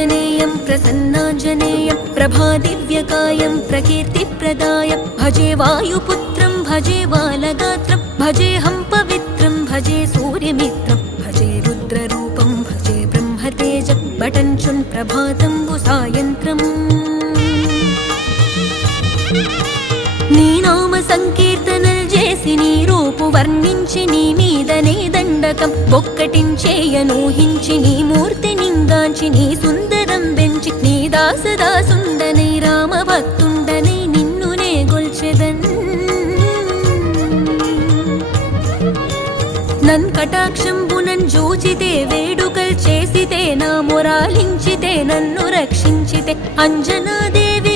आञ्जनेयं प्रसन्नाञ्जनेयं प्रभादिव्यकायं प्रकीर्तिप्रदाय भजे वायुपुत्रं भजे बालगात्रं भजेऽहं पवित्रं भजे सूर्यमित्रं भजे रुद्ररूपं भजे ब्रह्मतेजं बटञ्चुन् प्रभातंबु सायन्त्रम् నీ నామ సంకీర్తనలు చేసి నీ రూపు వర్ణించి నీ మీదనే దండకం ఒక్కటించేయనూహించి నీ మూర్తి నింగాంచి నీ సుందరం పెంచి నీ దాసదాసుండనై రామభక్తుండనై నిన్నునే గొల్చెదన్ నన్ కటాక్షంబునన్ జూచితే వేడుకల్ చేసితే నా మొరాలించితే నన్ను రక్షించితే అంజనాదేవి